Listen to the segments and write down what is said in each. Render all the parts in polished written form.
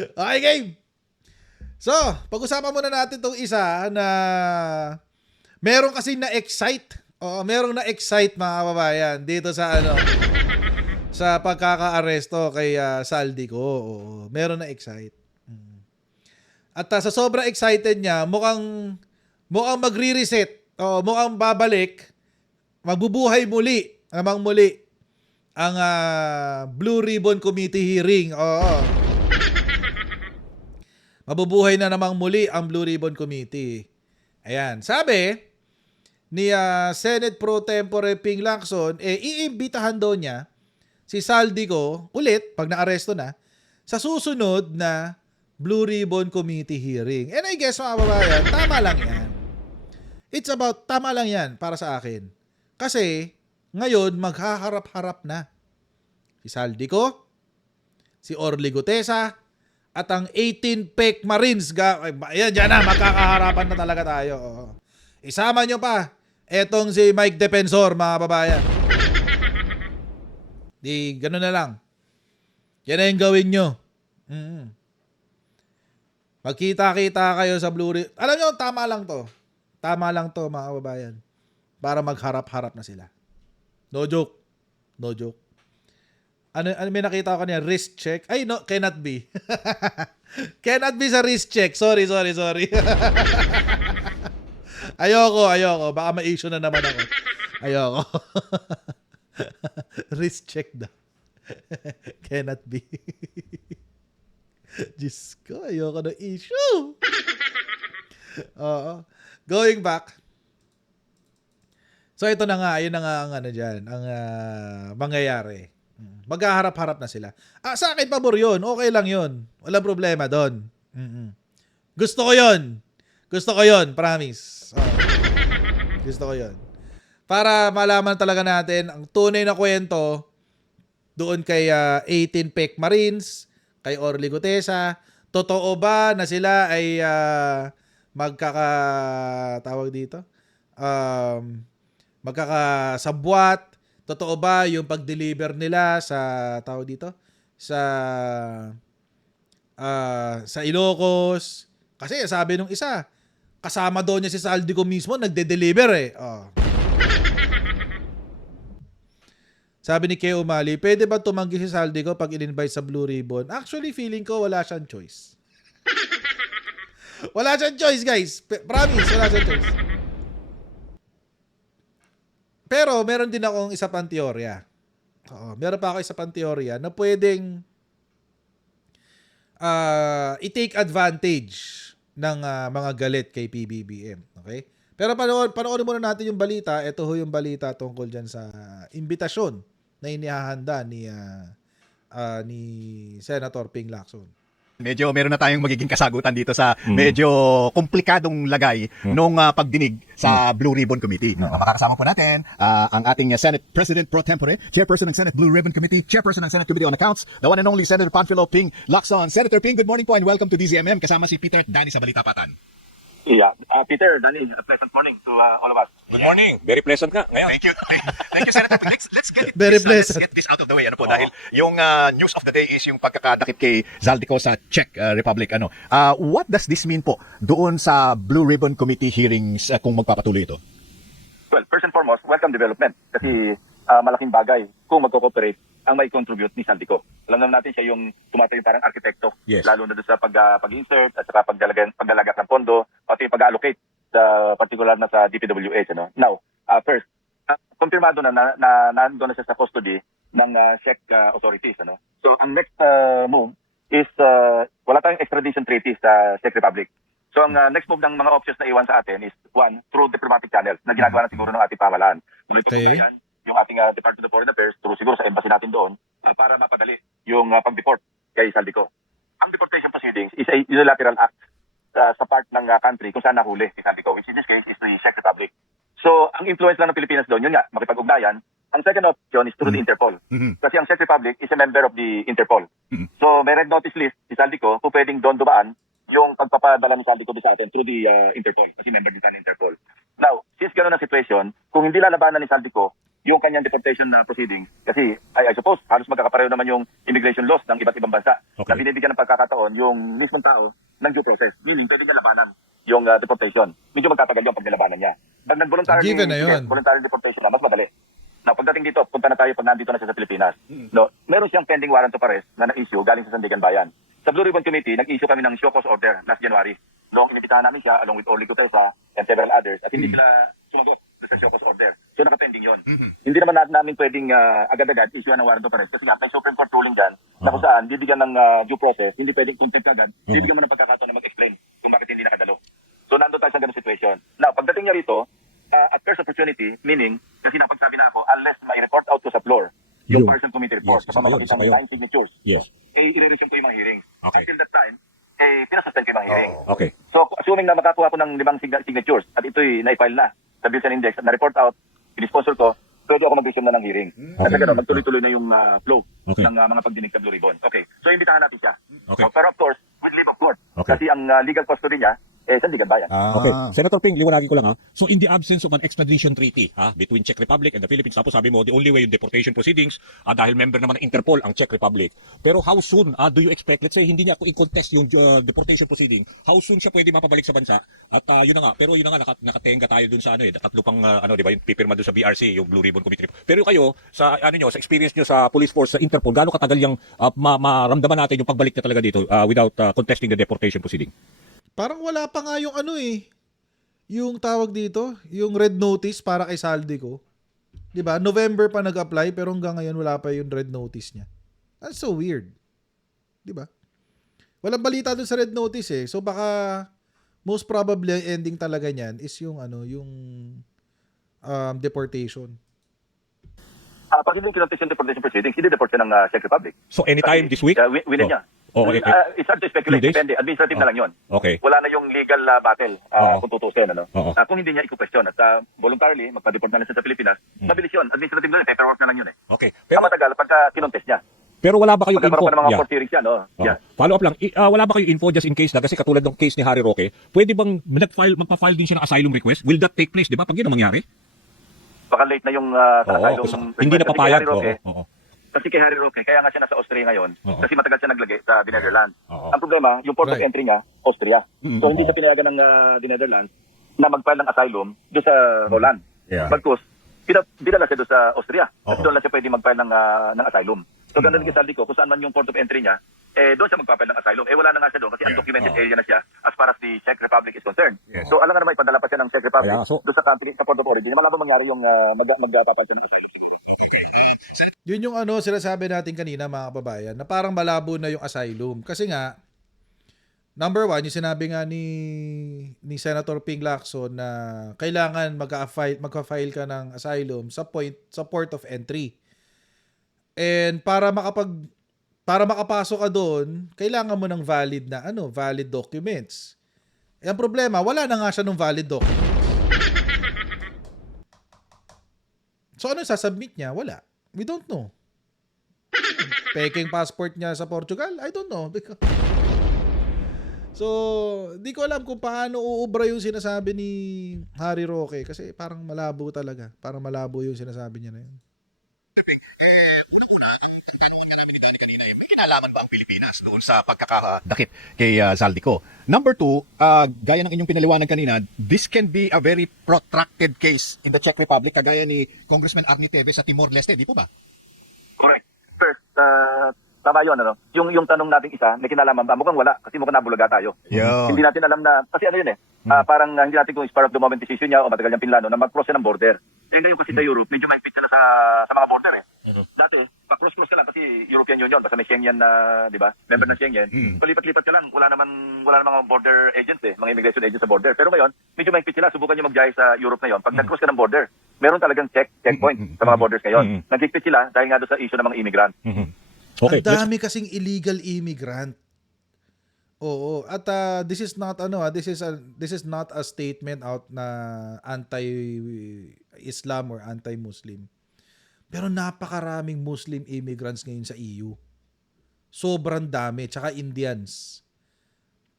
Okay, game. So, pag-usapan muna natin tong isa na meron kasi na-excite. Oo, merong na-excite mga kababayan dito sa sa pagkaka-aresto kay Saldico. Oo, meron na-excite. At sa sobrang excited niya, mukhang magre-reset. Oo, mukhang babalik, magbubuhay muli, namang muli ang Blue Ribbon Committee hearing. Oo. Mabubuhay na namang muli ang Blue Ribbon Committee. Ayan, sabi ni Senate Pro Tempore Ping Lacson, iimbitahan daw niya si Saldico ulit, pag naaresto na, sa susunod na Blue Ribbon Committee hearing. And I guess mga kababayan, tama lang yan. Tama lang yan para sa akin. Kasi, ngayon, maghaharap-harap na si Saldico, si Orly Gutesa, at ang 18 Pek Marines. Ayan, dyan na, magkakaharapan na talaga tayo. Oo. Isama nyo pa, etong si Mike Defensor, mga babayan. Di, gano'n na lang. Yan na yung gawin nyo. Magkita-kita kayo sa Blue Ribbon. Alam nyo, tama lang to. Tama lang to, mga kababayan. Para magharap-harap na sila. No joke. No joke. Ano may nakita ko kanina? Wrist check? Ay, no, cannot be. Cannot be sa wrist check. Sorry. Ayoko. Baka ma-issue na naman ako. Ayoko. Wrist check daw. Cannot be. Diyos ko, ayoko na issue. Oo. Going back. So ito na nga, yun na nga ang dyan, ang mangyayari. Maghaharap-harap na sila. Sa akin, pabor yun. Okay lang yun. Walang problema doon. Gusto ko yun. Promise. Gusto ko yun. Para malaman talaga natin ang tunay na kwento doon kay 18 Pek Marines, kay Orly Gutesa. Totoo ba na sila ay tawag dito? Magkakasabwat? Totoo ba yung pag-deliver nila sa tawag dito? Sa Ilocos? Kasi sabi nung isa, kasama doon niya si Saldico mismo, nagde-deliver eh. Sabi ni Keo Umali, pwede ba tumanggi si Saldico pag in-invite sa Blue Ribbon? Actually, feeling ko wala siyang choice. Wala siyang choice, guys. Promise, wala siyang choice. Pero meron din akong isa pang teorya. Meron pa ako isa pang teorya na pwedeng i-take advantage ng mga galit kay PBBM. Okay? Pero panoorin muna natin yung balita. Ito ho yung balita tungkol dyan sa imbitasyon na inihahanda ni Senator Ping Lacson. Medyo meron na tayong magiging kasagutan dito sa medyo komplikadong lagay nung pagdinig sa Blue Ribbon Committee. Makakasama po natin ang ating Senate President Pro Tempore, Chairperson ng Senate Blue Ribbon Committee, Chairperson ng Senate Committee on Accounts, the one and only Senator Panfilo Ping Lacson. Senator Ping, good morning po and welcome to DZMM. Kasama si Peter at Danny sa Balita Patan. Yeah. Peter, Danny, a pleasant morning to all of us. Good morning. Very pleasant ka ngayon. Thank you. Thank you, Senator. Let's get Very let's pleasant. get this out of the way. Dahil yung news of the day is yung pagkakadakip kay Saldico sa Czech Republic. What does this mean po doon sa Blue Ribbon Committee hearings kung magpapatuloy ito? Well, first and foremost, welcome development. Kasi malaking bagay kung mag-cooperate ang may contribute ni Saldico. Alam naman natin siya yung tumatayong parang arkitekto. Yes. Lalo na doon sa pag-insert at saka paglalagak ng pondo at yung pag-allocate sa particular na sa DPWH. Now, first, kumpirmado na nandun na siya sa custody ng Czech authorities. So, ang next move is wala tayong extradition treaty sa Czech Republic. So, ang next move ng mga options na iwan sa atin is, one, through diplomatic channels na ginagawa na siguro ng ating pamahalaan. Okay. Yung ating Department of Foreign Affairs, through siguro sa embassy natin doon, para mapadali yung pag-deport kay Saldico. Ang deportation proceedings is a unilateral act sa part ng country kung saan nahuli si Saldico, which in this case is the Czech Republic. So, ang influence lang ng Pilipinas doon, yun nga, makipag-ugnayan. Ang second option is through the Interpol. Kasi ang Czech Republic is a member of the Interpol. So, may red notice list si Saldico kung pwedeng doon dumaan yung pagpapadala ni Saldico sa atin through the Interpol. Kasi member din ng Interpol. Now, since gano'n ang situation, kung hindi lalabanan ni Saldico yung kanyang deportation na proceedings. Kasi I suppose halos magkakapareho naman yung immigration laws ng iba't ibang bansa Okay. na binibigyan ng pagkakataon yung mismong tao ng due process. Meaning, pwede niya labanan yung deportation. Medyo magtatagal yung pag nilabanan niya. Pag nag-voluntarily Given na yun. voluntary deportation na, mas madali. Now, pagdating dito, punta na tayo pag nandito na siya sa Pilipinas. No, meron siyang pending warrant of arrest na na-issue galing sa Sandigan Bayan. Sa Blue Ribbon Committee, nag-issue kami ng show cause order last January. Noong inibitahan namin siya along with Orly Gutesa and several others at hindi sila sumagot sa show cause order. So nakapending yun. Hindi naman namin pwedeng agad-agad issue ng warrant of arrest kasi nga may Supreme Court ruling dyan na kung saan bibigyan ng due process, hindi pwedeng contempt agad, bibigyan mo ng pagkakataon na mag-explain kung bakit hindi nakadalo. So nandun tayo sa ganung situation. Now, pagdating niya rito, at first opportunity, meaning, kasi napagsabi na ako, unless may-report out to sa floor, yung Coercion Committee report, Yes, sa isa pamamagitan yun. ng 9 signatures, Yes. i-resume ko yung mga hearings. Okay. Until that time, pinasuspend ko yung mga hearings. Okay. So, assuming na makakuha ko ng 5 signatures at ito'y na-file na sa Bills and Index at na-report out, i-sponsor ko, pwede ako mag-resume na ng hearing. At Okay. gano'n, magtuloy-tuloy na yung flow Okay. ng mga pagdinig sa Blue Ribbon. Okay. So, imbitahan natin siya. Okay. Pero of course, with leave of court. Okay. Kasi ang legal custody niya, Sandigan Bayan. Okay. Senator Ping, liwanagin ko lang ha. So in the absence of an extradition treaty between Czech Republic and the Philippines, tapos sabi mo, the only way yung deportation proceedings, dahil member naman ng Interpol ang Czech Republic. Pero how soon do you expect, let's say hindi niya ako i-contest yung deportation proceeding, how soon siya pwede mapabalik sa bansa? At yun na nga, pero yun na nga, nakatenga tayo dun sa tatlo pang, di ba, yung pipirma dun sa BRC, yung Blue Ribbon Committee. Pero kayo, sa experience nyo sa police force, sa Interpol, gaano katagal yung maramdaman natin yung pagbalik na talaga dito without contesting the deportation proceeding? Parang wala pa nga yung yung tawag dito, yung red notice para kay Saldico. 'Di ba? November pa nag-apply pero hanggang ngayon wala pa yung red notice niya. That's so weird. 'Di ba? Walang balita dun sa red notice eh. So baka most probably ang ending talaga niyan is yung yung deportation. Pag hindi kinontes yung deportation proceedings, hindi deport siya ng Czech Republic. So anytime this week? Win niya. It's hard to speculate. Few days? Depende. Administrative na lang yun. Okay. Wala na yung legal battle kung tutusin. Oo. Kung hindi niya i-question at voluntarily, magpa-deport na lang siya sa Pilipinas, mabilis yun. Administrative na lang. Paperwork na lang yun eh. Okay. Pero matagal pagka kinontes niya. Pero wala ba kayong Pagka info? meron pa ng mga Yeah. court hearings yan. Yeah. Follow up lang. Wala ba kayong info just in case na kasi katulad ng case ni Harry Roque, pwede bang magpa-file din siya ng asylum request? Will that take place, di ba? Pag yun ang mangyari? Baka late na yung sa asylum Hindi na request. papayag. Oo. Kasi kay Harry Roque, kaya nga siya nasa Austria ngayon, Oo. kasi matagal siya naglagay sa the Netherlands. Oo. Ang problema, yung port of Right. entry niya, Austria. Mm. So hindi siya pinayagan ng the Netherlands na mag-file ng asylum doon sa Holland. Yeah. Bagkus, dinala siya doon sa Austria. Kasi Oo. doon lang siya pwede mag-file ng asylum. So ganun din kay Saldico, kung saan man yung port of entry niya, doon siya mag-file ng asylum. Wala na nga siya doon kasi undocumented area na siya as far as the Czech Republic is concerned. Yes. So alam nga naman, ipadala pa siya ng Czech Republic Kaya, so- doon sa country, sa port of origin. Malabo mangyari yung mag-papile siya ng asylum. Yun yung sinasabi natin kanina mga kababayan na parang malabo na yung asylum. Kasi nga, number one, yung sinabi nga ni Senator Ping Lacson na kailangan magka-file ka ng asylum sa port of entry. And para makapasok ka doon, kailangan mo ng valid documents. Ang problema, wala na nga siya ng valid documents. So ano sasubmit niya? Wala. We don't know. Peking passport niya sa Portugal? I don't know. So, di ko alam kung paano uubra yung sinasabi ni Harry Roque kasi parang malabo talaga. Parang malabo yung sinasabi niya na yun. Kinalaman ba ang Pilipinas doon sa pagkakadakip kay Saldico? Number two, gaya ng inyong pinaliwanag kanina, this can be a very protracted case in the Czech Republic, kagaya ni Congressman Arnie Teves sa Timor-Leste, di po ba? Correct. First, tama yun, Yung tanong nating isa, may kinalaman ba? Mukhang wala, kasi mukhang nabulaga tayo. Hindi natin alam na, kasi yun parang hindi natin kung spur of the moment decision niya o matagal niyang pinlano na mag-cross ng border. Ngayon kasi sa Europe, medyo mahigpit sila sa mga border eh. Dati, pa-cross-cross ka lang kasi European Union, basta may Schengen na, di ba, member ng Schengen. Palipat-lipat ka lang, wala naman mga border agents mga immigration agents sa border. Pero ngayon, medyo mahigpit sila, subukan niyo mag-jaya sa Europe ngayon. Pag nag-cross ka ng border, meron talagang checkpoint sa mga borders ngayon. Nagigpit sila dahil nga doon sa issue ng mga immigrant. Okay. Ang dami kasing illegal immigrant. Oo, at this is not this is not a statement out na anti-Islam or anti-Muslim. Pero napakaraming Muslim immigrants ngayon sa EU. Sobrang dami, tsaka Indians.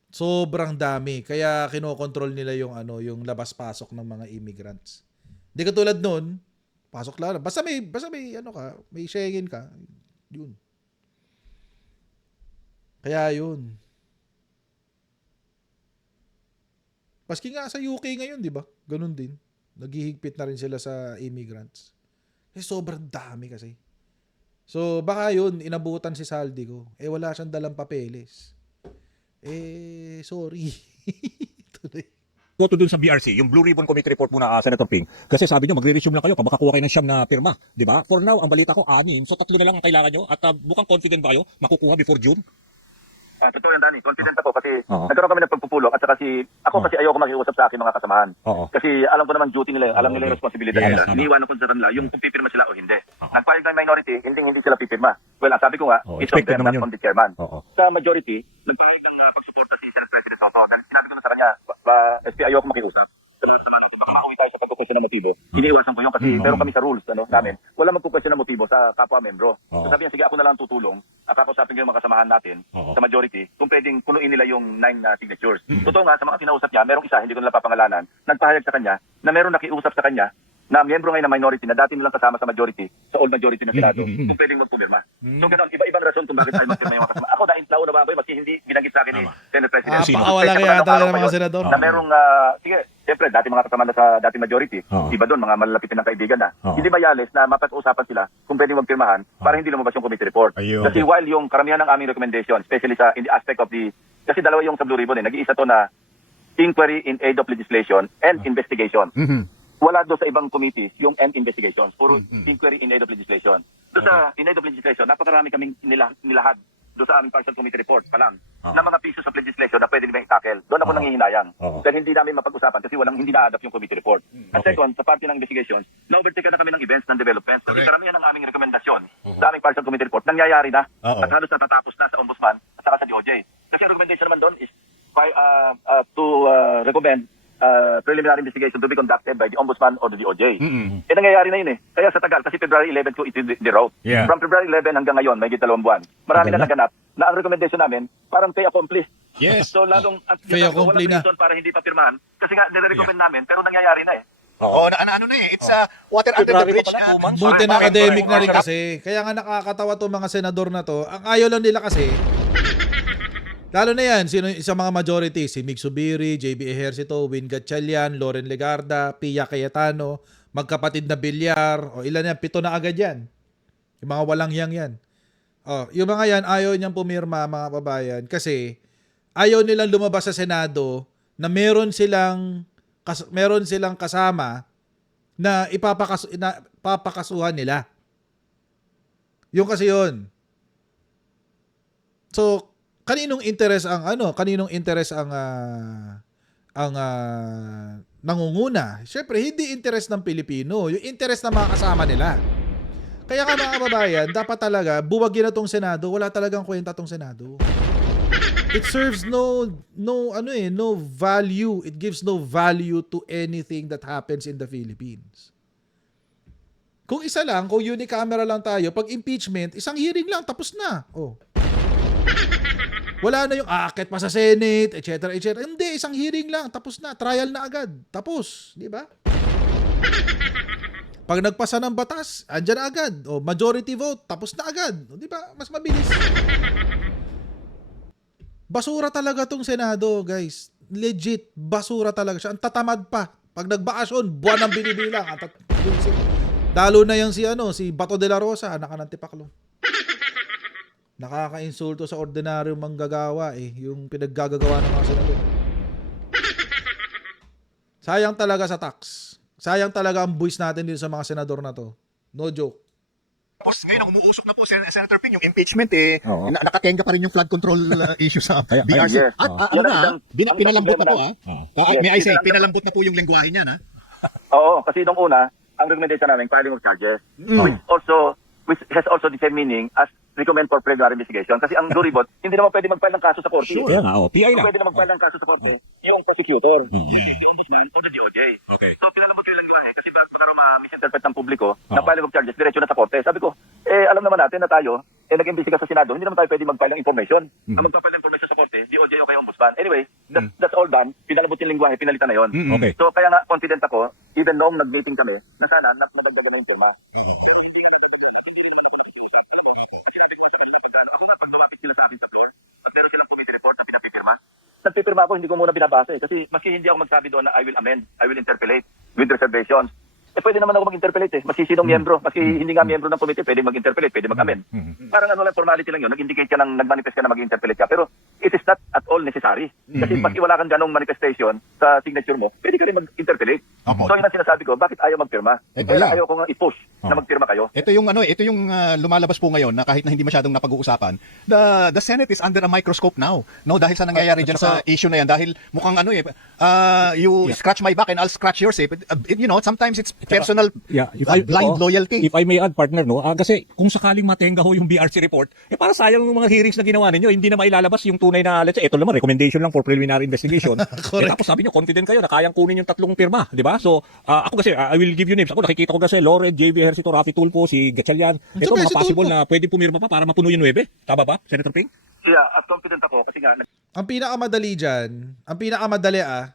Sobrang dami, kaya kinokontrol nila yung yung labas-pasok ng mga immigrants. Hindi katulad noon, Pasok lang. Basta may ano ka, may Schengen ka, yun. Kaya yun. Paski nga sa UK ngayon, di ba? Ganun din. Naghihigpit na rin sila sa immigrants. Sobrang dami kasi. So, baka yun, inabutan si Saldi ko. Wala siyang dalang papeles. Sorry. Tuloy. Koto dun sa BRC, yung Blue Ribbon Committee report muna, Senator Ping. Kasi sabi nyo, magre-resume lang kayo pag makakuha kayo ng siyam na pirma. Di ba? For now, ang balita ko, 6. So, 3 na lang ang kailangan nyo. At mukhang confident ba kayo makukuha before June? Totoo yan, Danny. Confident ako kasi Oo. nagkaroon kami ng pagpupulong at saka kasi ayoko makiusap sa aking mga kasamahan. Oo. Kasi alam ko naman duty nila, alam nila yung responsibilidad Yes, nila. tama. Iniiwanan ko sa kanila yung kung pipirma sila o hindi. Nagpayag ng minority, hindi sila pipirma. Well, ang sabi ko nga, Oo, it's on expected them, naman not yun. on the chairman. Oo. Sa majority, nagpayag ng pagsuporta si Senate President Toto. Sinabi ko na sa kanya, SP, ayoko makiusap. Kaya naman ako, baka mauwi tayo sa pagkukwestiyon ng motibo. Iniiwasan ko yun kasi meron kami sa rules namin. Wala magkukwestiyon ng motibo sa kapwa-membro. Oo. So sabi niya, sige ako na lang tutulong. Kakausapin ko yung mga kasamahan natin Oo. sa majority kung pwedeng punuin nila yung 9 signatures. Totoo nga, sa mga kinausap niya, merong isa, hindi ko nila papangalanan, nagpahayag sa kanya na meron nakiusap sa kanya na miyembro ngayon ng minority na dati nilang kasama sa majority, sa all majority ng Senado, kung pwedeng magpumirma. So gano'n, iba-ibang rason kung bakit tayo magpirma yung mga kasama. Ako, naunawaan ko yun, maski hindi binanggit sa akin ni Senate President. Pakawala kaya talaga ng mga senador. Na merong, sige, siyempre, dati mga kasama na sa dating majority, Oo. iba doon, mga malalapitin ng kaibigan na. Oo. Hindi bayales na mapag-usapan sila kung pwedeng magpirmahan para hindi lumabas yung committee report. Ayun. Kasi while yung karamihan ng aming recommendation, especially sa in the aspect of the, kasi dalawa yung sa Blue Ribbon nag-iisa to na inquiry in aid of legislation and investigation. Wala doon sa ibang committees yung end investigations, puro inquiry in aid of legislation. Doon sa in aid of legislation, napakarami kaming nilahad doon sa aming partial committee report pa lang na mga pieces of legislation na pwede nila i-tackle. Doon ako nanghihinayang. Oo. Dahil hindi namin mapag-usapan kasi hindi na-adapt yung committee report. At Okay. second, sa parte ng investigations, na-overtake na kami ng events ng developments. Kasi karamihan ng aming rekomendasyon sa aming partial committee report, nangyayari na. Oo. At halos natatapos na sa Ombudsman at saka sa DOJ. Kasi ang recommendation naman doon is to recommend preliminary investigation to be conducted by the Ombudsman or the DOJ. Nangyayari na yun eh. Kaya sa tagal, kasi February 11 ko ito the-wrote. Yeah. From February 11 hanggang ngayon, may 2 buwan. Marami Tagal na na. naganap na ang recommendation namin, parang fait accomplished. Yes. So lalong, Fait accompli na. walang reason para hindi pa pirmahan. Kasi nga, nire-recommend namin, pero nangyayari na eh. Oo, ano na eh. It's water under the February bridge. pa pala, 2 months. Buti na Correct, academic na correct. rin kasi. Kaya nga nakakatawa tong mga senador na to. Ang ayaw lang nila kasi, lalo na yan, sa mga majority, si Mig Subiri, JB Ejercito, Win Gatchalian, Loren Legarda, Pia Cayetano, magkapatid na Bilyar, o ilan yan, 7 na agad yan. Yung mga walang yang yan. Yung mga yan, ayaw niyang pumirma, mga babayan, kasi ayaw nilang lumabas sa Senado na meron silang kasama na papakasuhan nila. Yung kasi yun. So, kaninong interest ang nangunguna? Syempre, hindi interest ng Pilipino, yung interest ng mga kasama nila. Kaya nga mga kababayan, dapat talaga buwagin na tong Senado, wala talagang kwenta tong Senado. It serves no value. It gives no value to anything that happens in the Philippines. Kung isa lang, kung unicameral lang tayo, pag impeachment, isang hearing lang, tapos na. Wala na yung aakit pa sa Senate, etc. Hindi, isang hearing lang, tapos na. Trial na agad. Tapos, di ba? Pag nagpasa ng batas, andyan na agad. Majority vote, tapos na agad. Di ba? Mas mabilis. Basura talaga tong Senado, guys. Legit, basura talaga siya. Ang tatamad pa. Pag nagbakasyon, buwan ang binibilang. Dalo na yung si Bato de la Rosa, anak ng Tipaklong. Nakaka-insulto sa ordinaryong manggagawa yung pinaggagawa ng mga senador. Sayang talaga sa tax. Sayang talaga ang buwis natin dito sa mga senador na to. No joke. Tapos ngayon, umuusok na po, Senator Ping, yung impeachment Oo. nakatenga pa rin yung flood control issue sa Ayan, BRC. yes. At Yan ang isang pinalambot na po Yes, May I say, pinalambot. pinalambot na po yung lengguwahe niya Oo, kasi nung una, ang recommendation namin, filing of charges, which has also the same meaning as recommend for preliminary investigation. Kasi ang Blue Ribbon, hindi naman pwede mag-file ng kaso sa korte. Kaya nga, PI lang. Pwede na mag-file ng kaso sa korte yung prosecutor, yung ombudsman, o the DOJ. Okay. So, pinalambot ko lang yun kasi baka ma-misinterpret ng publiko na filing of charges, diretso na sa korte. Sabi ko, alam naman natin na tayo, nag-imbestiga sa Senado, hindi naman tayo pwede mag-file ng information. Ang magpa-file ng information sa korte, DOJ o kay Ombudsman. Anyway, that's all done. Pinalabot yung lingwahe, pinalitan na yon. Okay. So kaya nga confident ako, even noong nag-meeting kami, na sana mabagdagan na yung pirma. So hindi nga nagdadagdag, hindi rin naman ako nakikiusap. Alam mo, kasi sinabi ko sa kanila, ako nga pag lumapit sila sa akin sa floor, pag meron silang committee report na pinapipirma, nagpipirma ako, hindi ko muna binabasa eh. Kasi maski hindi ako magsabi doon na I will amend, I will interpolate with reservations. Pwede naman ako mag-interpolate eh. Maski sinong miyembro, maski hindi nga miyembro ng committee, pwede mag-interpolate, pwede mag-amend. Parang ano lang, formality lang yun. Nag-indicate ka ng, nag-manifest ka na mag-interpolate ka. Pero it is not at all necessary. Kasi maski wala kang ganong manifestation sa signature mo, pwede ka rin mag-interpolate. Opo. So yun ang sinasabi ko, bakit ayaw magpirma? Ito Kaya yan. ayaw ko nga i-push na magpirma kayo. Ito yung lumalabas po ngayon na kahit na hindi masyadong napag-uusapan, the Senate is under a microscope now. No, dahil sa nangyayari diyan sa issue na yan, dahil mukhang you scratch my back and I'll scratch yours eh. But, sometimes it's personal blind loyalty. If I may add, partner, no? Kasi kung sakaling matenga ho yung BRC report, parang sayang yung mga hearings na ginawa ninyo, hindi na mailalabas yung tunay na, let's say, ito naman, recommendation lang for preliminary investigation. Tapos sabi nyo, confident kayo na kayang kunin yung 3 pirma, di ba? So, ako kasi, I will give you names. Ako nakikita ko kasi, Lored, JV Ejercito, Rafi Tulfo, si Gatchalian. Ito, mga possible na pwede pumirma pa para mapuno yung 9. Tama ba, Senator Ping? Yeah, at confident ako kasi nga, Ang pinakamadali dyan,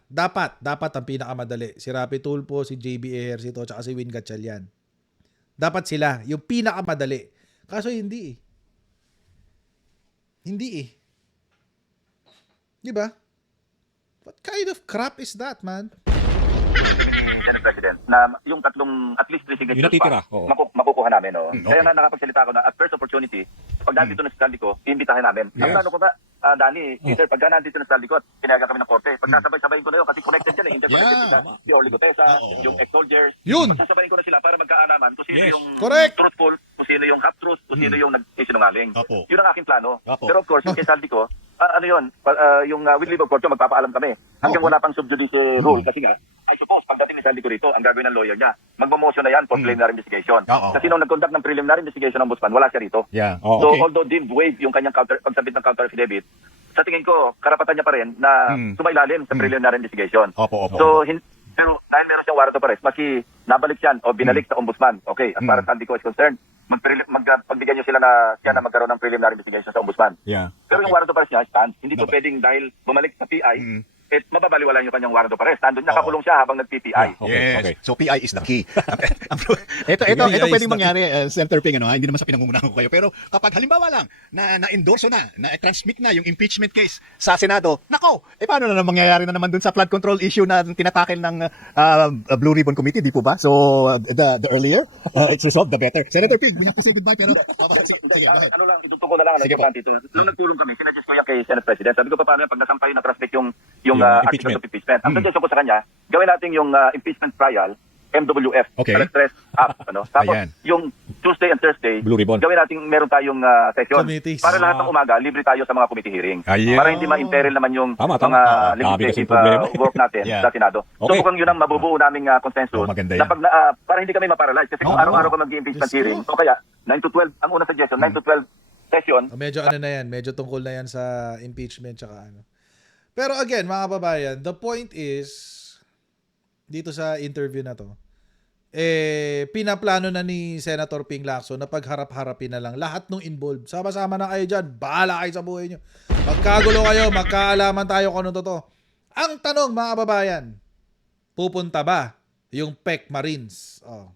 dapat ang pinakamadali, si Rapi Tulfo, si JB Ejercito, tsaka si Win Gatchalian. Dapat sila, yung pinakamadali. Kaso hindi eh. Hindi eh. Di ba? What kind of crap is that, man? Senate President, na yung at least 3 signatures Yung natitira, oo. makukuha namin. No? Okay. Kaya nga nakapagsalita ako na at first opportunity, pag nandito na si Saldi ko, iimbitahin namin. Ang plano ko nga, Danny, Peter, pagka nandito na si Saldi ko at pinayagan kami ng korte, pagkasabay-sabayin ko na yun kasi connected yan eh, interconnected sila. Si Orly Gutesa, yung ex-soldiers. Yun! Pagkasabayin ko na sila para magkaalaman kung sino Yes. yung Correct. truthful, kung sino yung half-truth, kung sino yung nag-sinungaling. Opo. Yun ang aking plano. Opo. Pero of course, yung kay Saldi ko, yung with leave of court, magpapaalam kami. Hanggang wala pang sub-judice rule. Kasi nga, I suppose, pagdating ni Saldi ko rito, ang gagawin ng lawyer niya, magmamotion na yan for preliminary investigation. Oo. Kasi nung nag-conduct ng preliminary investigation ng Ombudsman, wala siya rito. Yeah. Oh, So, okay. although deemed waived yung kanyang pagsabit ng counter affidavit, sa tingin ko, karapatan niya pa rin na sumailalim sa preliminary investigation. Opo. So, pero dahil meron siyang warrant of arrest, maski nabalik siya o binalik sa Ombudsman, okay, as far as Saldi ko is concerned, pagbigyan niyo sila na siya na magkaroon ng preliminary investigation sa Ombudsman. Yeah. Pero yung warrant of arrest niya stands. Hindi po pwedeng dahil bumalik sa PI, mababaliwala yung kanyang warrant of arrest. Nandun nakakulong siya habang nag-PPI. Okay, Yes. okay. So PI is the key. ito PI pwedeng is mangyari, Senator Ping, hindi naman sa pinangungunahan ko kayo. Pero kapag halimbawa lang, na-endorso na-transmit na yung impeachment case sa Senado, nako, paano na mangyayari na naman dun sa flood control issue na tinatakil ng Blue Ribbon Committee, di po ba? So, the earlier it's resolved, the better. Senator Ping, we have to say goodbye, pero sige, go ahead. Ano lang, ituturo ko na lang, Sige po. importante ito. Nung nagtulong kami, sinadjust ko yan kay Senate President. Sabi ko pa paano pag nasampay na transmit yung articles of impeachment. Ang suggestion ko sa kanya, gawin natin yung impeachment trial, MWF, Okay. stress up. Tapos Ayan. yung Tuesday and Thursday, Blue Ribbon. gawin natin, meron tayong session. Committees. Para lahat ng umaga, libre tayo sa mga committee hearing. Ayan. Para hindi ma-imperil naman yung Tama. mga Dami legislative kasing problema. work natin Yeah. sa Senado. So Okay. mukhang yun ang mabubuo naming consensus. Maganda Na yan. pag, para hindi kami ma-paralyze. Kasi kung araw-araw ka mag-impeachment Yes, hearing, o kaya 9 to 12, ang unang suggestion, 9 to 12 session, Medyo ano na yan, medyo tungkol na yan sa impeachment tsaka ano. Pero again, mga kababayan, the point is, dito sa interview na to, pinaplano na ni Senator Ping Lacson na pagharap-harapin na lang lahat ng involved. Sama-sama na kayo dyan, bahala kayo sa buhay nyo. Magkagulo kayo, magkaalaman tayo kung ano totoo. Ang tanong, mga kababayan, pupunta ba yung PEC Marines? Oh.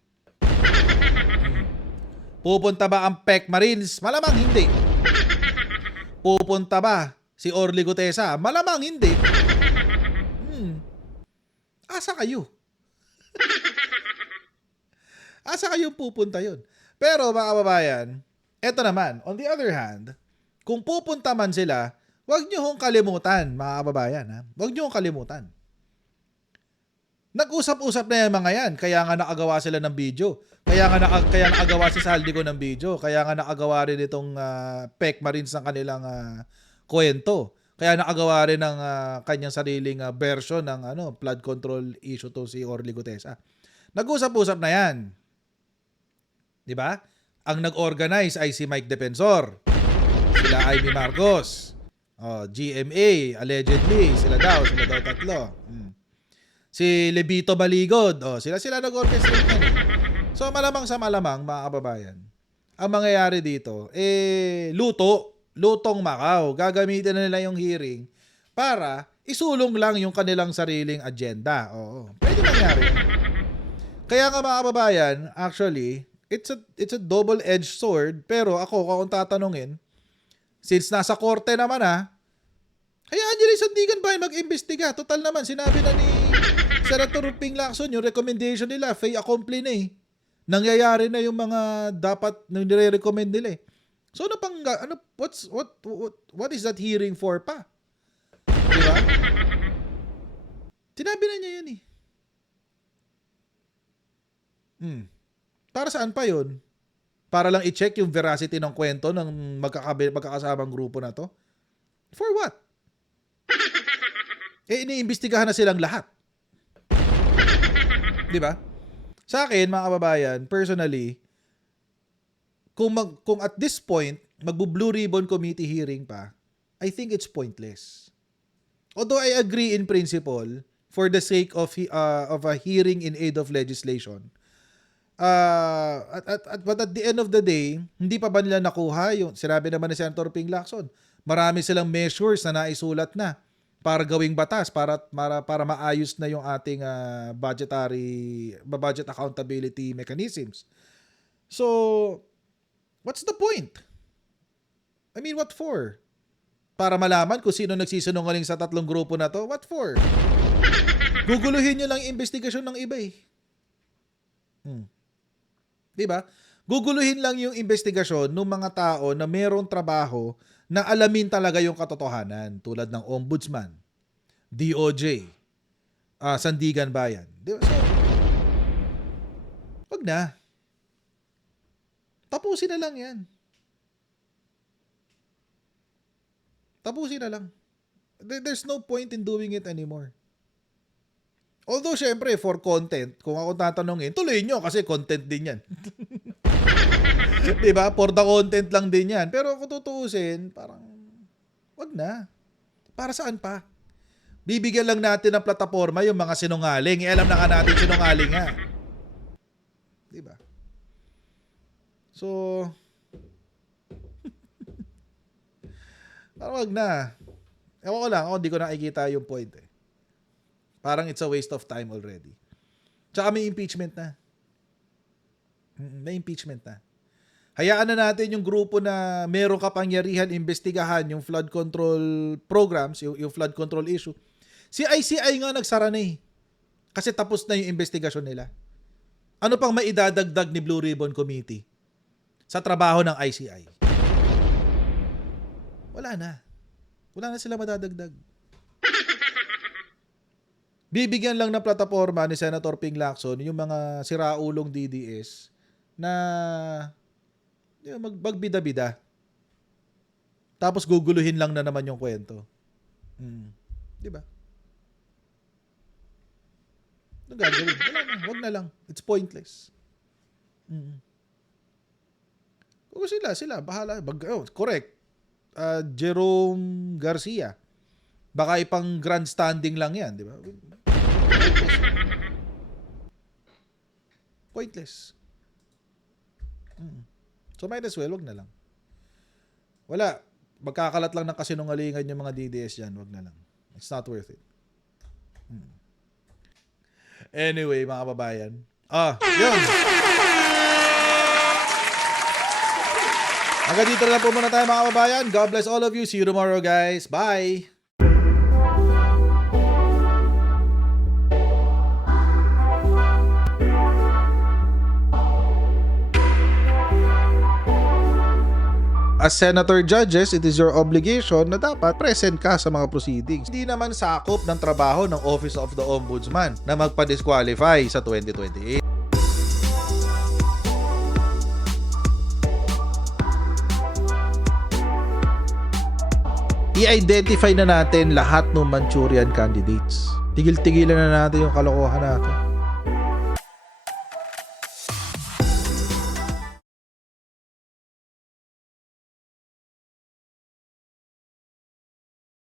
Pupunta ba ang PEC Marines? Malamang hindi. Pupunta ba si Orly Gutesa? Malamang hindi. Asa kayo? Asa kayo pupunta yun? Pero mga kababayan, eto naman, on the other hand, kung pupunta man sila, wag nyo hong kalimutan, mga kababayan. Ha? Wag nyo hong kalimutan. Nag-usap-usap na yung mga yan. Kaya nga nakagawa sila ng video. Kaya nakagawa si Saldi ko ng video. Kaya nga nakagawa rin itong PEC Marines ng kanilang kwento. Kaya nakagawa rin ng kanyang sariling version ng flood control issue to si Orly Gutesa. Nag-usap-usap na yan. Di ba? Ang nag-organize ay si Mike Defensor. Sila Amy Marcos. GMA, allegedly. Sila daw tatlo. Si Levito Baligod. Sila nag-orchestrate yan. So malamang sa malamang, mga kababayan, ang mangyayari dito, lutong Macau. Gagamitin na nila yung hearing para isulong lang yung kanilang sariling agenda. Oo. Pwede mangyari yun. Kaya nga mga kababayan, actually, it's a double-edged sword. Pero ako, kung tatanungin, since nasa korte naman hayaan nyo rin Sandigan Bayan mag-imbestiga. Total naman, sinabi na ni Senator Ping Lacson, yung recommendation nila, fait accompli na eh. Nangyayari na yung mga dapat nire-recommend nila eh. So what is that hearing for pa? Diba? Sinabi na niya yan eh. Para saan pa yun? Para lang i-check yung veracity ng kwento ng magkakasamang grupo na to? For what? Iniimbestigahan na silang lahat. Diba? Sa akin, mga kababayan, personally, kung at this point, magbu-Blue Ribbon Committee hearing pa, I think it's pointless. Although I agree in principle, for the sake of a hearing in aid of legislation, but at the end of the day, hindi pa ba nila nakuha yung sinabi naman ni Senator Ping Lacson, marami silang measures na naisulat na para gawing batas para maayos na yung ating budget accountability mechanisms. So, what's the point? I mean, what for? Para malaman kung sino nagsisinungaling sa tatlong grupo na to? What for? Guguluhin nyo lang yung investigasyon ng iba eh. Diba? Guguluhin lang yung investigasyon ng mga tao na merong trabaho na alamin talaga yung katotohanan tulad ng Ombudsman, DOJ, Sandigan Bayan. Diba? So, wag na. Tapusin na lang yan. Tapusin na lang. There's no point in doing it anymore. Although, syempre, for content, kung ako tatanungin, tuloy nyo kasi content din yan. Diba? For the content lang din yan. Pero kung tutuusin, parang, wag na. Para saan pa? Bibigyan lang natin ng plataforma yung mga sinungaling. Alam na nga natin sinungaling nga. Diba? So, parang wag na. Ewan ko lang, ako hindi ko nakikita yung point eh. Parang it's a waste of time already. Tsaka may impeachment na. May impeachment na. Hayaan na natin yung grupo na merong kapangyarihan imbestigahan yung flood control programs, yung flood control issue. Si ICI nga nagsara na eh. Kasi tapos na yung investigasyon nila. Ano pang maidadagdag ni Blue Ribbon Committee sa trabaho ng ICI? Wala na. Wala na sila madadagdag. Bibigyan lang ng plataforma ni Senator Ping Lacson yung mga siraulong DDS na magbida-bida. Tapos guguluhin lang na naman yung kwento. Di ba? Ano gagawin? Wala na. Wag na lang. It's pointless. Kung sila, bahala. Correct. Jerome Garcia. Baka ipang grandstanding lang yan, di ba? Pointless. So might as well, wag na lang. Wala. Magkakalat lang ng kasinungalingan yung mga DDS yan. Wag na lang. It's not worth it. Anyway, mga kababayan. Yun. Hanggang dito na lang po muna tayo mga kababayan. God bless all of you. See you tomorrow, guys. Bye! As senator judges, it is your obligation na dapat present ka sa mga proceedings. Hindi naman sakop ng trabaho ng Office of the Ombudsman na magpa-disqualify sa 2028. I-identify na natin lahat ng Manchurian candidates. Tigil-tigilan na natin yung kalokohan natin.